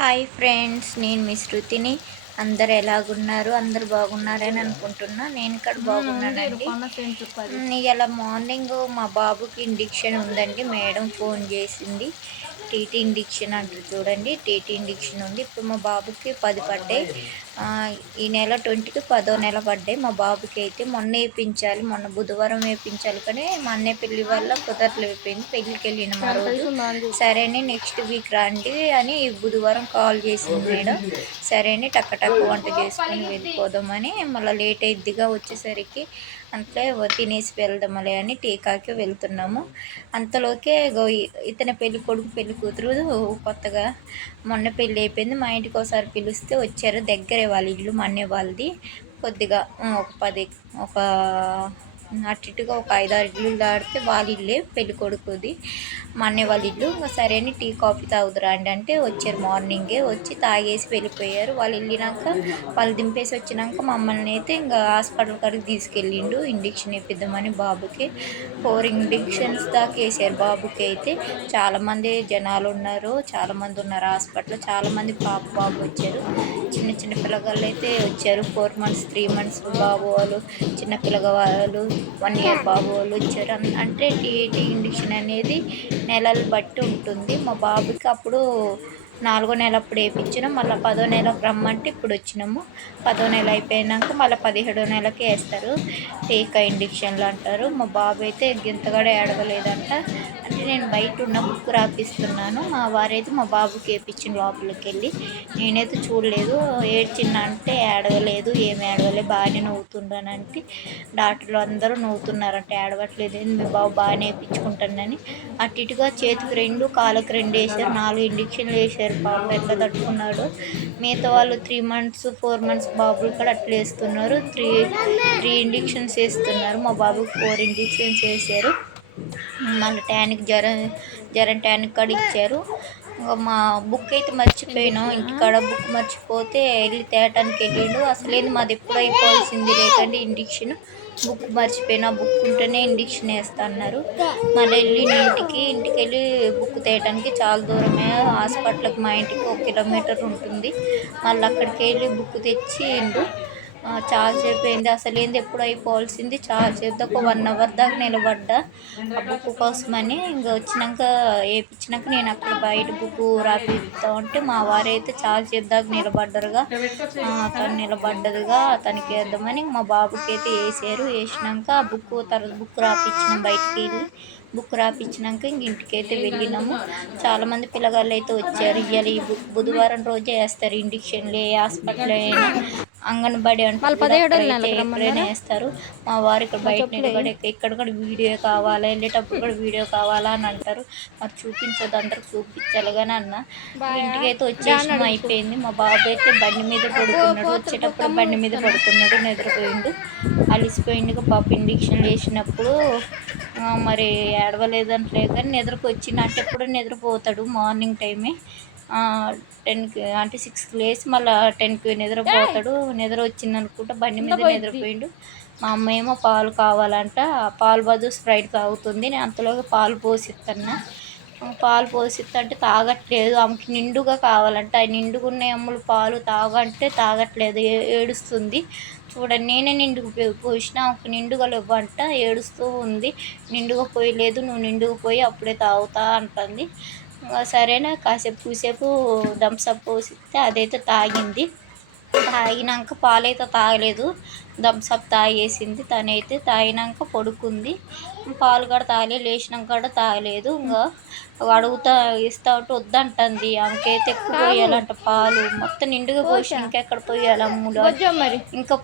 Hi friends, నేను మీ శృతిని. అందరు ఎలాగున్నారు? అందరు బాగున్నారని అనుకుంటున్నా. నేను ఇక్కడ బాగున్నానండి. ఇవాళ మార్నింగ్ మా బాబుకి ఇంజెక్షన్ ఉందండి. మేడం ఫోన్ చేసింది. టీటీ ఇంజెక్షన్ అంటారు చూడండి, టీటీ ఇంజెక్షన్ ఉంది. ఇప్పుడు మా బాబుకి 10 పడ్డాయి. ఈ నెల 20కి 10వ నెల పడ్డాయి మా బాబుకి. అయితే మొన్న వేయించాలి, మొన్న బుధవారం వేయించాలి, కానీ మా అన్నయ్య పెళ్లి వల్ల కుదరలేకపోయింది. పెళ్ళికి వెళ్ళిన మా రోజు. సరే అని నెక్స్ట్ వీక్ రండి అని బుధవారం కాల్ చేసింది మేడం. సరే అని టక్క వంట చేసుకొని వెళ్ళిపోదామని, మళ్ళీ లేట్ అయిద్దిగా వచ్చేసరికి, అంటే తినేసి వెళ్దామలే అని టీకాకి వెళ్తున్నాము. అంతలోకే ఇతని పెళ్లి కొడుకు పెళ్లి కూతురు కొత్తగా మొన్న పెళ్ళి అయిపోయింది. మా ఇంటికి ఒకసారి పిలిస్తే వచ్చారు. దగ్గరే వాళ్ళ ఇల్లు, మా అన్నయ్య వాళ్ళది. కొద్దిగా ఒక అటు ఇటుగా ఒక 5-6 ఇల్లు దాటితే వాళ్ళ ఇల్లే పెళ్లి కొడుకుది, మా అన్నయ్య వాళ్ళ ఇల్లు. సరే అని టీ కాఫీ తాగుదురా అండి అంటే వచ్చారు. మార్నింగే వచ్చి తాగేసి వెళ్ళిపోయారు. వాళ్ళు వెళ్ళినాక, వాళ్ళు దింపేసి వచ్చినాక మమ్మల్ని అయితే ఇంకా హాస్పిటల్ కాడికి తీసుకెళ్ళిండు ఇంజెక్షన్ వేపిద్దామని. బాబుకి 4 ఇంజెక్షన్స్ దాకా వేసారు బాబుకి. అయితే చాలామంది జనాలు ఉన్నారు, చాలామంది ఉన్నారు హాస్పిటల్లో. చాలామంది బాబు వచ్చారు. చిన్న చిన్న పిల్లగాళ్ళు అయితే వచ్చారు. 4 months 3 months బాబు వాళ్ళు, చిన్న పిల్లగాళ్ళు 1 year బాబు వాళ్ళు వచ్చారు. అంటే టీటీ ఇంజెక్షన్ అనేది నెలలు బట్టి ఉంటుంది. మా బాబుకి అప్పుడు 4వ నెల అప్పుడు వేయించినాం. మళ్ళీ 10వ నెలకు రమ్మంటే ఇప్పుడు వచ్చినాము. 10వ నెల అయిపోయినాక మళ్ళీ 17వ నెలకి వేస్తారు. టీకా ఇంజెక్షన్లు అంటారు. మా బాబు అయితే గింతగాడే ఏడవలేదంట. అంటే నేను బయట ఉన్న బుక్ రాపిస్తున్నాను. మా వారైతే మా బాబుకి వేయించిన లోపలికి వెళ్ళి. నేనైతే చూడలేదు. ఏడ్చిందంటే ఏడవలేదు, ఏమి ఏడవలేదు, బాగానే నవ్వుతుండనంటే డాక్టర్లు అందరూ నవ్వుతున్నారంటే ఏడవట్లేదు, మీ బాబు బాగానే వేయించుకుంటానని. అటు ఇటుగా చేతికి 2 కాళ్ళకి 2 వేసారు. 4 ఇంజెక్షన్లు వేసారు. పాప ఎట్లా తట్టుకున్నాడు. మిగతా వాళ్ళు 3 months 4 months బాబులు కూడా అట్లా వేస్తున్నారు. 3 ఇంజెక్షన్స్ వేస్తున్నారు. మా బాబుకి 4 ఇంజెక్షన్స్ వేసారు. మళ్ళీ జ్వరం టానిక్ కూడా ఇచ్చారు. మా బుక్ అయితే మర్చిపోయినాం. ఇంటికాడ బుక్ మర్చిపోతే వెళ్ళి తేటానికి వెళ్ళిండు. అసలేంది మాది ఎప్పుడు అయిపోవాల్సింది లేకండి ఇంజెక్షన్. బుక్ మర్చిపోయినా, బుక్ ఉంటేనే ఇంజెక్షన్ వేస్తా అన్నారు. మళ్ళీ ఇంటికి వెళ్ళి బుక్ తేయటానికి చాలా దూరమే హాస్పిటల్కి. మా ఇంటికి 1 kilometer ఉంటుంది. మళ్ళీ అక్కడికి వెళ్ళి బుక్ తెచ్చిండు. చాలాసేపు అయింది. అసలు ఏంది ఎప్పుడు అయిపోవాల్సింది. చాలాసేపు దాకా 1 hour దాకా నిలబడ్డా ఆ బుక్ కోసమని. ఇంకా వచ్చినాక వేయించినాక నేను అక్కడ బయట బుక్ రాపిస్తా ఉంటే మా వారైతే చాలాసేపు దాకా నిలబడ్డరుగా. తను నిలబడ్డదుగా తనకి వేద్దామని మా బాబుకి అయితే వేసారు. వేసినాక ఆ తర్వాత బుక్ రాపించినాం. బయటికి వెళ్ళి బుక్ రాపించినాక ఇంటికైతే వెళ్ళినాము. చాలామంది పిల్లగాళ్ళు అయితే వచ్చారు. ఇవాళ ఈ బుధవారం రోజే వేస్తారు ఇంజెక్షన్లు. ఏ హాస్పిటల్ అయినా అంగన్వాడీ అంటే ఎప్పుడైనా వేస్తారు. మా వారు ఇక్కడ బయట నిలబడి ఇక్కడ కూడా వీడియో కావాలా, వెళ్ళేటప్పుడు కూడా వీడియో కావాలా అని అంటారు. మరి చూపించదు, అందరికి చూపించాలి కానీ అన్న. ఇంటికైతే వచ్చేసినాం, అయిపోయింది. మా బాబు అయితే బండి మీద పడుకున్నాడు. వచ్చేటప్పుడు బండి మీద పడుకున్నాడు, నిద్రపోయిండు. అలిసిపోయిండుగా పాప. ఇంజెక్షన్ వేసినప్పుడు మరి ఏడవలేదంటలే కానీ నిద్రకు వచ్చినట్టు ఎప్పుడు నిద్రపోతాడు. మార్నింగ్ టైమే 10కి అంటే 6కి లేచి మళ్ళీ 10కి నిద్రపోతాడు. నిద్ర వచ్చింది అనుకుంటా బండి మీద నిద్రపోయిండు. మా అమ్మ ఏమో పాలు కావాలంట, పాలు బదులు స్ప్రైట్ తాగుతుంది. నేను అంతలోకి పాలు పోసిస్తున్నా. పాలు పోసిస్తుంటే తాగట్లేదు. ఆమెకి నిండుగా కావాలంట. నిండుగా ఉన్నాయి అమ్ములు పాలు తాగంటే తాగట్లేదు, ఏడుస్తుంది. చూడండి, నేనే నిండుకు పోసినా, ఆమెకు నిండుగా లేవంట, ఏడుస్తూ ఉంది. నిండుగా పోయలేదు, నువ్వు నిండుగా పోయి అప్పుడే తాగుతా అంటుంది. సరేనా, కూసేపు థమ్సప్ పోసిస్తే అదైతే తాగింది. తాగినాక పాలైతే తాగలేదు, థమ్సప్ తాగేసింది. తనైతే తాగినాక పడుకుంది. పాలు కూడా తాగలేదు, లేచినాక కూడా తాగలేదు. ఇంకా అడుగుతా ఇస్తా ఉంటే వద్దంటుంది. ఆమెకైతే ఎక్కువ పోయాలంట పాలు. మొత్తం నిండుగా పోసి ఇంకెక్కడ పోయాలి అమ్ములు, ఇంకా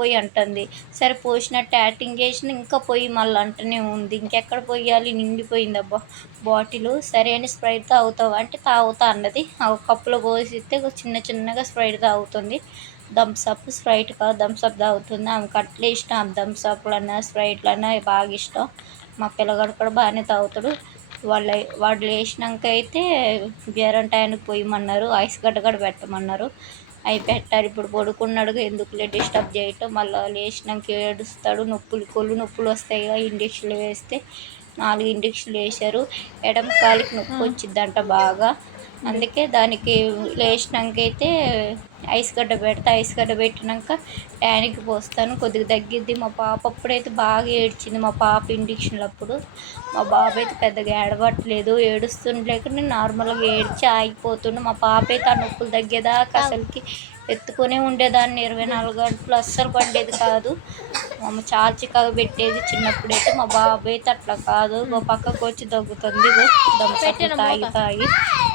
పోయి అంటుంది. సరే పోసినట్టు యాక్టింగ్ చేసిన, ఇంకా పోయి మళ్ళీ అంటూనే ఉంది. ఇంకెక్కడ పోయాలి, నిండిపోయింది అబ్బా బాటిల్. సరే అని స్ప్రైట్ తాగుతావా అంటే తాగుతా అన్నది. ఆ కప్పులో పోసిస్తే చిన్నగా స్ప్రైట్ తాగుతుంది. థమ్సప్ స్ప్రైట్ కాదు, థమ్సప్ తాగుతుంది. ఆమెకు అట్లే ఇష్టం. థమ్సప్లన్నా స్ప్రైట్లన్నా బాగా ఇష్టం. మా పిల్లగాడు కూడా బాగానే తాగుతాడు. వాడు లేచినాక అయితే జ్వరం టానిక్ పోయమన్నారు, ఐస్ గడ్డ కూడా పెట్టమన్నారు. అవి పెట్టారు. ఇప్పుడు పడుకున్నాడుగా, ఎందుకులే డిస్టర్బ్ చేయటం. మళ్ళీ లేచినాక ఏడుస్తాడు. కొళ్ళు నొప్పులు వస్తాయి. ఇంజక్షన్లు వేస్తే 4 ఇంజక్షన్లు వేశారు. ఎడమ కాలికి నొప్పి వచ్చిద్దంట బాగా. అందుకే దానికి లేచినాకైతే ఐస్ గడ్డ పెడతా. ఐస్ గడ్డ పెట్టినాక ట్యానికి పోస్తాను, కొద్దిగా తగ్గిద్ది. మా పాప అప్పుడైతే బాగా ఏడ్చింది, మా పాప ఇంజక్షన్లు అప్పుడు. మా బాబు అయితే పెద్దగా ఏడవట్లేదు, ఏడుస్తుండలేక నార్మల్గా ఏడ్చి ఆగిపోతుండు. మా పాప అయితే ఆ నొప్పులు తగ్గేదాకా అసలుకి ఎత్తుకునే ఉండేదాన్ని 24 గంటలు, అస్సలు పడేది కాదు. మా అమ్మ చాలా చికాకు పెట్టేది చిన్నప్పుడైతే. మా బాబు అయితే అట్లా కాదు, పక్కకు వచ్చి దగ్గుతుంది, దమ్ముకట్లు తాగి తాగి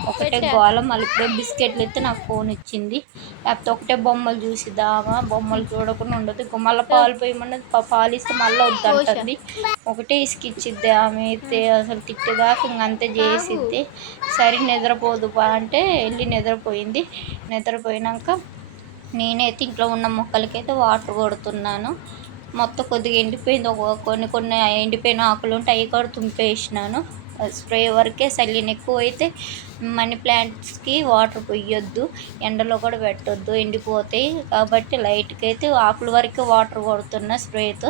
ఒకటే గోల. మళ్ళీ ఇప్పుడే బిస్కెట్లు ఎత్తి నాకు ఫోన్ ఇచ్చింది, లేకపోతే ఒకటే బొమ్మలు చూసిద్దామా, బొమ్మలు చూడకుండా ఉండదు. ఇంకో మళ్ళీ పాలు పోయమన్నది, పాలు ఇస్తే మళ్ళీ వద్దంటుంది. ఒకటే ఇసుకిచ్చిద్ది ఆమె అయితే, అసలు తిట్టేదాకా ఇంకంతే చేసిద్ది. సరే నిద్రపోదు బా అంటే వెళ్ళి నిద్రపోయింది. నిద్రపోయినాక నేనైతే ఇంట్లో ఉన్న మొక్కలకైతే వాటర్ కొడుతున్నాను. మొత్తం కొద్దిగా ఎండిపోయింది, కొన్ని ఎండిపోయిన ఆకులు ఉంటే అవి కూడా తుంపేసినాను. స్ప్రే వరకే చల్లిన. ఎక్కువ అయితే మనీ ప్లాంట్స్కి వాటర్ పొయ్యొద్దు, ఎండలో కూడా పెట్టొద్దు, ఎండిపోతాయి. కాబట్టి లైట్గా అయితే ఆకుల వరకే వాటర్ కొడుతున్నా స్ప్రేతో.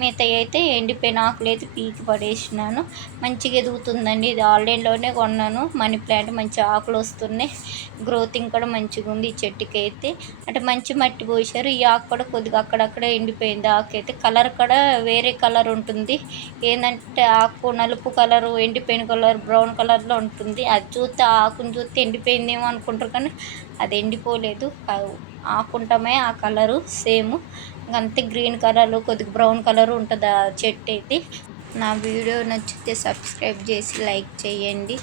మిగతా అయితే ఎండిపోయిన ఆకులు అయితే పీకి పడేసినాను. మంచిగా ఎదుగుతుందండి, ఇది ఆన్లైన్లోనే కొన్నాను. మనీ ప్లాంట్ మంచి ఆకులు వస్తున్నాయి, గ్రోతింగ్ కూడా మంచిగా ఉంది ఈ చెట్టుకి అయితే. అంటే మంచి మట్టి పోసారు. ఈ ఆకు కూడా కొద్దిగా అక్కడక్కడే ఎండిపోయింది. ఆకు అయితే కలర్ కూడా వేరే కలర్ ఉంటుంది. ఏంటంటే ఆకు నలుపు కలరు, ఎండిపోయిన కలర్, బ్రౌన్ కలర్లో ఉంటుంది. అది చూస్తే ఆకుని చూస్తే ఎండిపోయిందేమో అనుకుంటారు, కానీ అది ఎండిపోలేదు. ఆకుంటమే ఆ కలరు సేమ్, అంతే గ్రీన్ కలర్, కొద్దిగా బ్రౌన్ కలర్ ఉంటుంది ఆ చెట్టు అయితే. నా వీడియో నచ్చితే సబ్స్క్రైబ్ చేసి లైక్ చేయండి.